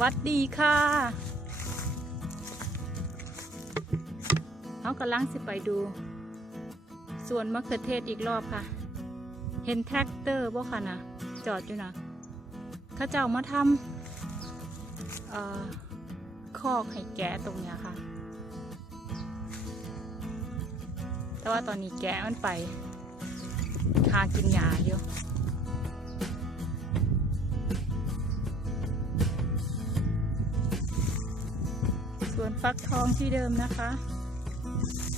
วัดดีค่ะเขากำลังสิไปดู ส่วนมะเขือเทศอีกรอบค่ะ เห็นแท็กเตอร์บ่ค่ะนะจอดอยู่นะข้าเจ้ามาทำเอ่อคอกให้แกะตรงเนี้ยค่ะ แต่ว่าตอนนี้แกะมันไปหากินหญ้าอยู่ ส่วนฟักทองที่เดิมนะคะ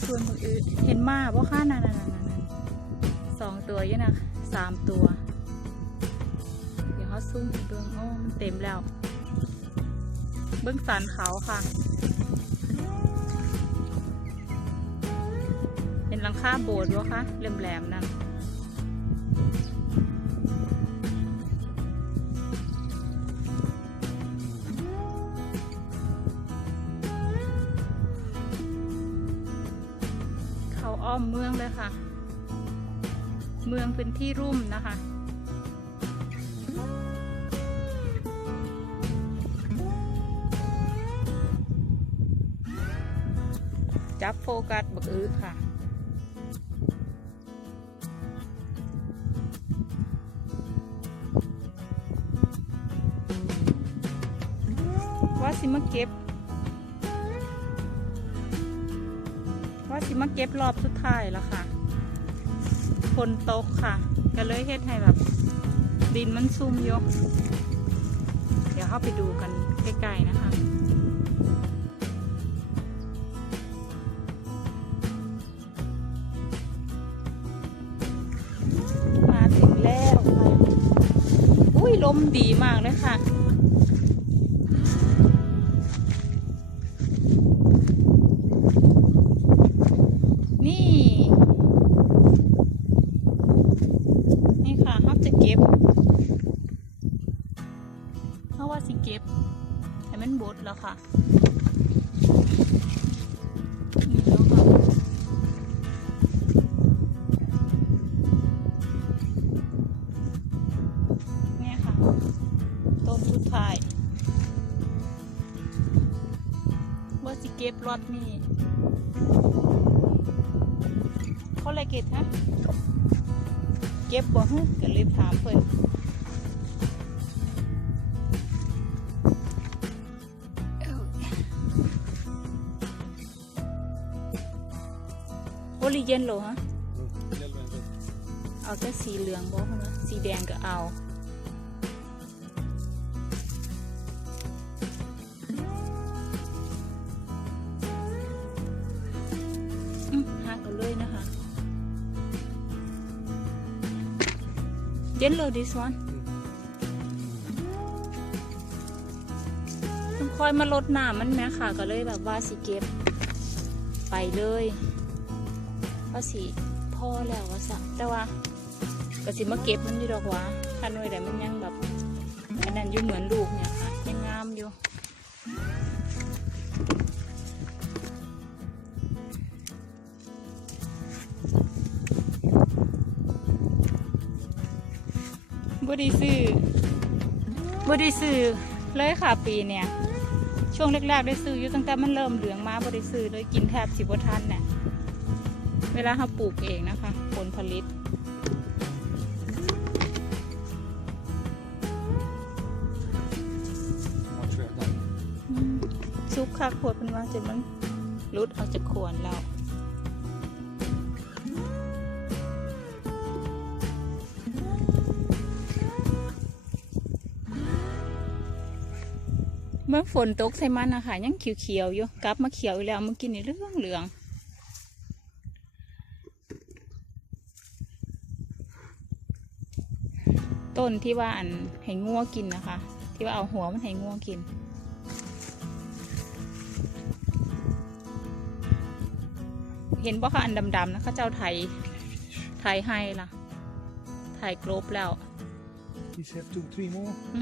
ส่วนมืออื่นเห็นมาบ่ค่านั่นนั่นนั่นนั่นสองตัวยู่นะสามตัว เดี๋ยวเขาซุ่มอีกเบิ้งโอ้มันเต็มแล้ว เบิ้องสันเขาค่ะ เป็นหลังคาโบสถ์วะคะแหลมๆนั่น อ้อมเมืองเลยค่ะ เมืองเป็นที่รุ่มนะคะจับโฟกัสบักอื้อค่ะ ว่าสิมาเก็บ สิมาเก็บรอบสุดท้ายแล้วค่ะฝนตกค่ะ ก็เลยเฮ็ดให้แบบ ดินมันซุ่มยก เดี๋ยวเข้าไปดูกันใกล้ๆนะคะมาถึงแล้วค่ะอุ้ยลมดีมากเลยค่ะ แล้วค่ะนี่ค่ะเนี่ยค่ะต้นสุดท้ายว่าสิเก็บรอดนี่เขาอะไรเก็บฮะ เก็บบ่ฮึก็เลยถามเพิ่น ลิเย็นโหรอฮะเอาแต่สีเหลืองบ่ฮะสีแดงก็เอาอืมหักเอาเลยนะคะ Yellow this one ต้องคอยมาลดน้ำมันแม่ค่ะ ก็เลยแบบว่าสิเก็บ ไปเลย เพราสิพ่อแล้วว่าสัแต่ว่าก็สิมาเก็บมันอยู่ดอกว่าถ้าหน่วยใดมันยังแบบอันนั้นอยู่เหมือนลูกเนี่ยค่ะยังงามอยู่บดีซื้อบดีซื้อเลยค่ะปีเนี่ย ช่วงแรกๆได้ซื้ออยู่ตั้งแต่มันเริ่มเหลืองมาบดีซื้อเลยกินแทบสิบทันเนี่ย เวลาเราปลูกเองนะคะ ผลผลิตซุปค่ะขวดเป็นว่าจนมันรุดออกจากขวดแล้วเมื่อฝนตกใส่มันนะคะยังเขียวๆอยู่กลับมาเขียวอีกแล้วเมื่อกี้นี่เรื่องเหลือง ต้นที่ว่าอันให้งัวกินนะคะ ที่ว่าเอาหัวมันให้งัวกิน เห็นบ่คะอันดำๆนะเขาเจ้าไทยไทยให้ล่ะไทยกรบแล้ว These have two, three more. อื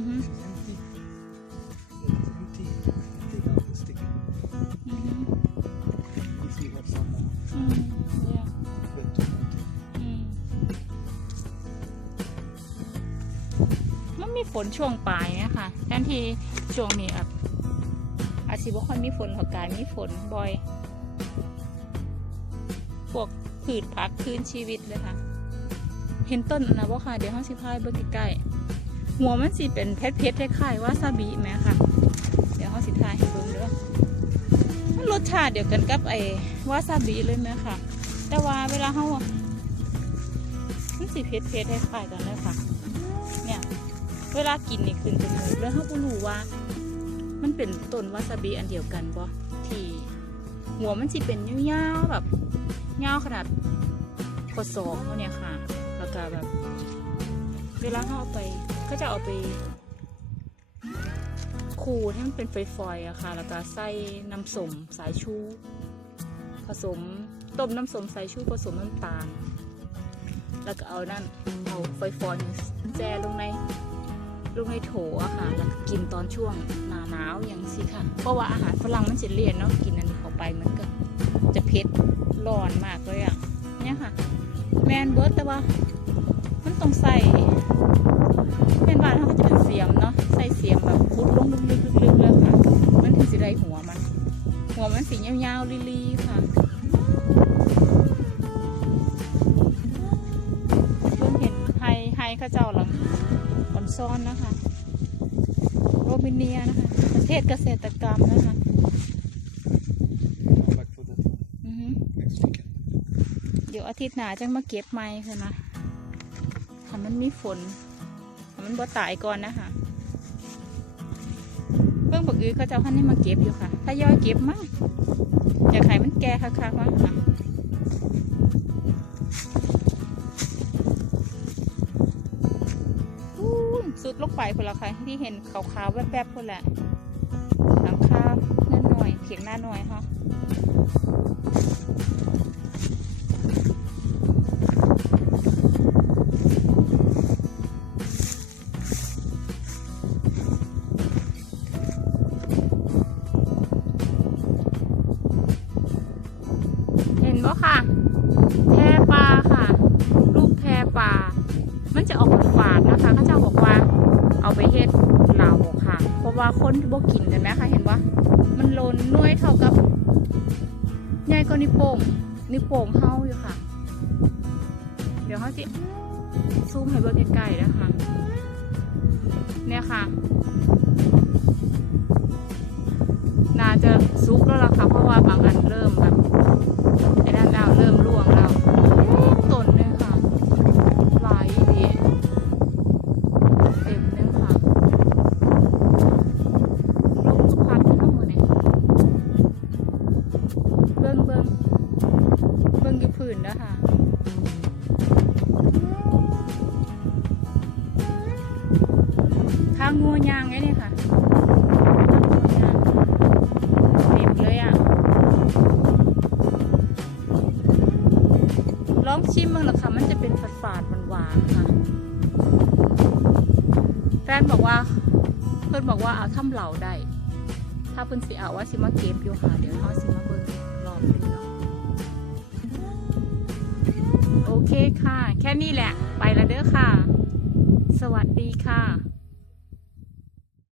มีฝนช่วงปลายนะคะแทนที่ช่วงนี้อะอาจสิบ่ค่อยมีฝนหรอกกายมีฝนบ่อย พวกพืชผักพื้นชีวิตเลยค่ะ เห็นต้นนะบ่าค่ะ เดี๋ยวห้องสิพายเบิ่งใกล้หัวมันสิเป็นเพชรๆคล้ายๆวาซาบิไหมค่ะ เดี๋ยวห้องสิทายให้เบิ่งเด้อมันรสชาติเดียวกันกับไอ้วาซาบิเลยไหมค่ะ แต่ว่าเวลาเฮามันสิเพชรๆคล้ายๆกันเลยค่ะ เวลากินนี่ขึ้นจมูกแล้วเขาก็รู้ว่า มันเป็นต้นวาซาบิอันเดียวกันบ่ที่หัวมันสิเป็นยาวๆแบบยาวขนาดกว่าศอกเขานี่ยค่ะ แล้วก็แบบ เวลาเขาเอาไปก็จะเอาไปขูดให้มันเป็นฝอยๆอะค่ะ แล้วก็ใส่น้ำสมสายชู ผสมต้มน้ำสมสายชูผสมน้ำตาล แล้วก็เอานั่นเอาฝอยๆแจลงใน ลงในโถอะค่ะ แล้วก็กินตอนช่วงหนาหนาวอย่างสิค่ะ เพราะว่าอาหารฝรั่งมันจะเลี่ยนเนาะ กินอันนี้เข้าไปมันก็จะเผ็ดร้อนมากเลยอะเนี่ยค่ะ แมนเบิร์ดแต่ว่า มันต้องใส่เป็นบ้านเขาก็จะเป็นเสียมเนาะ ใส่เสียมแบบคุดลงลึกๆๆๆเลยค่ะ มันถึงสิได้หัวมัน หัวมันสียาวๆลีๆค่ะเพิ่งเห็นไฮไฮข้าเจ้าหลัง ซ่อนนะคะ โรบิเนียนะคะ ประเทศเกษตรกรรมนะคะ Come back for that อือฮึ next weekend. เดี๋ยวอาทิตย์หน้าจังมาเก็บไม้ค่ะนะถ้ามันมีฝนถ้ามันบ่ตายก่อนนะคะเบิ่งบักอือเขาเจ้าพันนี่มาเก็บอยู่ค่ะ ถ้าย่อยเก็บมั้งอยากให้มันแก่คักๆมั้งค่ะ สุดลงไปคนละค่ะที่เห็นขาวๆแวบๆคนแหละหลังคาหน้าหน่อยเพียงหน้าหน่อยค่ะเห็นบ่ค่ะแพปลาค่ะ ลูกแพปลา มันจะออกาดๆนะคะเขาเจะบอกว่าเอาไปเฮ็ดเหล่าค่ะ เพราะว่าคนที่บ่กินกันไหมคะเห็นว่ามันโลนน่วยเท่ากับใหญ่กว่านิโป้งนิโป้งเฮาอยู่ค่ะ เดี๋ยวเขาจะซูมให้เบิ่งใกล้ๆนะคะเนี่ยค่ะน่าจะซุกแล้วล่ะค่ะเพราะว่าบางอันเริ่มแบบ งงัวยางไงเนี่ยค่ะทางงัวยางเต็มเลยอะ ลองชิมมั้งเหรอคะมันจะเป็นฝาดฝาดหวานๆค่ะ แฟนบอกว่า เพื่อนบอกว่าเอาทำเหล่าได้ถ้าเพื่อนสิเอาว่าสิมาเก็บอยู่ค่ะ เดี๋ยวเขาสิมาเบิ่งรอบหนึงเนาะโอเคค่ะ แค่นี้แหละ ไปล้วเด้อค่ะ สวัสดีค่ะ